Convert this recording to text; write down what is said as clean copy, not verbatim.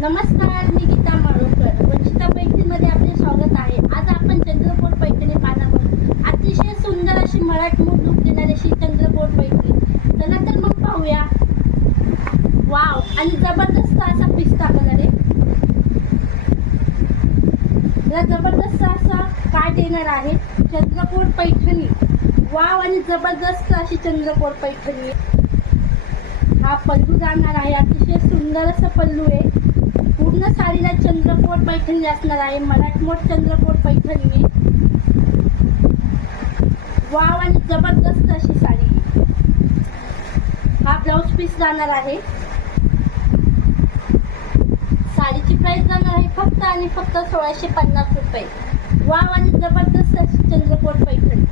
नमस्कार, मी गीता माळोकर. वंचिता पैठणीमध्ये आपले स्वागत आहे. आज आपण चंद्रकोर पैठणी पाहणार आहोत. अतिशय सुंदर अशी मराठमोळी लूक देणारी अशी चंद्रकोर पैठणी. चला तर मग पाहूया. वाव, आणि जबरदस्त असा पिस्ता कलर आहे. याला जबरदस्त असा काठ येणार आहे. चंद्रकोर पैठणी. वाव, आणि जबरदस्त अशी चंद्रकोर पैठणी. हा पल्लू जाणार आहे. अतिशय सुंदर असं पल्लू आहे. पूर्ण साडीला चंद्रकोर पैठणी असणार आहे. मराठमोळ चंद्रकोर पैठणी आहे. वाव, आणि जबरदस्त अशी साडी. हा ब्लाउज पीस जाणार आहे. साडीची प्राइस जाणार आहे फक्त आणि फक्त 1650 रुपये. वाव, आणि जबरदस्त अशी चंद्रकोर पैठणी.